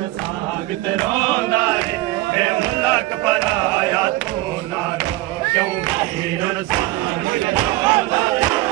वीरन सांग ते रोंदा है मुल्क पर आया तू ना रो क्यों वीरन सांग ते रोंदा है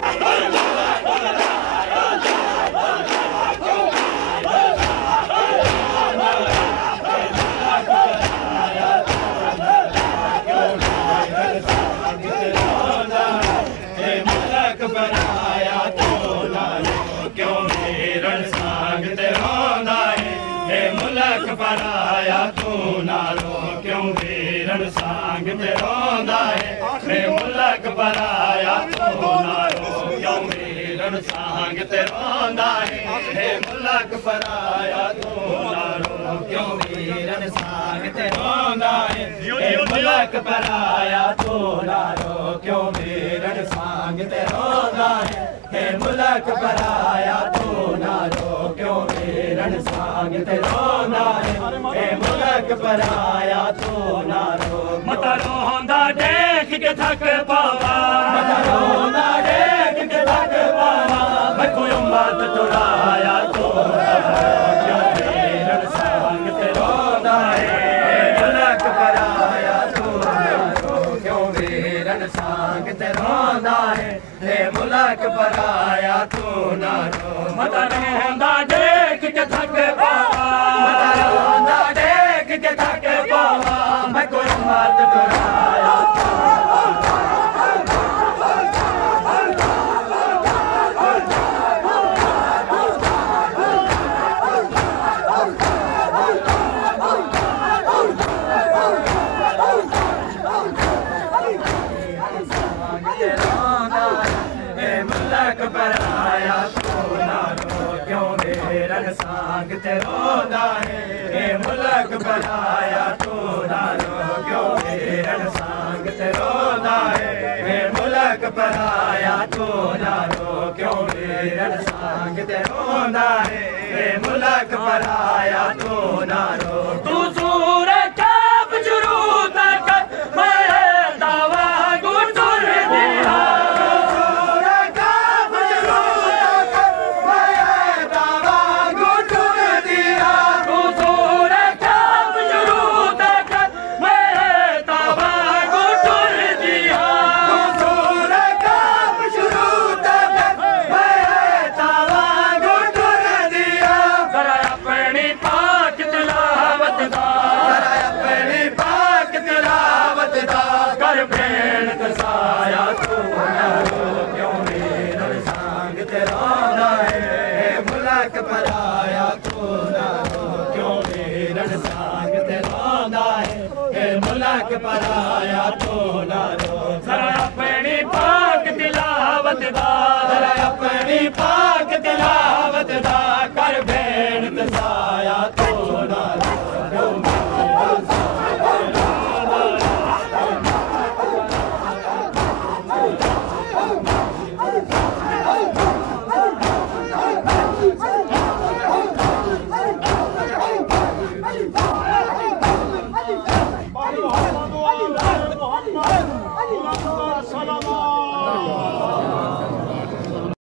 पराया तू नारो क्यों वीरन सांग ते रोंदा है मुल्क पराया तू नारो क्यों वीरन सांग ते रोंदा है मुल्क पराया तू नारो क्यों वीरन सांग ते रोंदा है मुल्क पराया तू नारो क्यों वीरन सांग ते रोंदा है मुल्क पराया तू नारो क्यों वीरन सांग ते रोंदा है मुल्क पराया तू नारो मत रोंदा देख के थक पावा मत रोंदा देख के थक पावा मैं कोई उम्मत तुराया तू क्यों वीरन सांग ते रोंदा है मुल्क पराया तू नारो क्यों वीरन सांग ते रोंदा है मुल्क पराया तू नारो मत रोंदा देख के थक पावा मत रोंदा देख के थक पावा मैं कोई मत तुराया मुल्क पराया तू नारो क्यों वीरन सांग ते रोंदा है मुल्क पराया तू नारो क्यों वीरन सांग ते रोंदा है मुल्क पराया तू नारो क्यों वीरन सांग ते रोंदा है मुल्क पराया तू नारो तू सूर काब जुरू तक मैं दावा गुटुर दिया पराया तू नारो क्यों वीरन सांग ते रोंदा है मुल्क पराया तू नारो जरा अपनी पाक तिलावत दा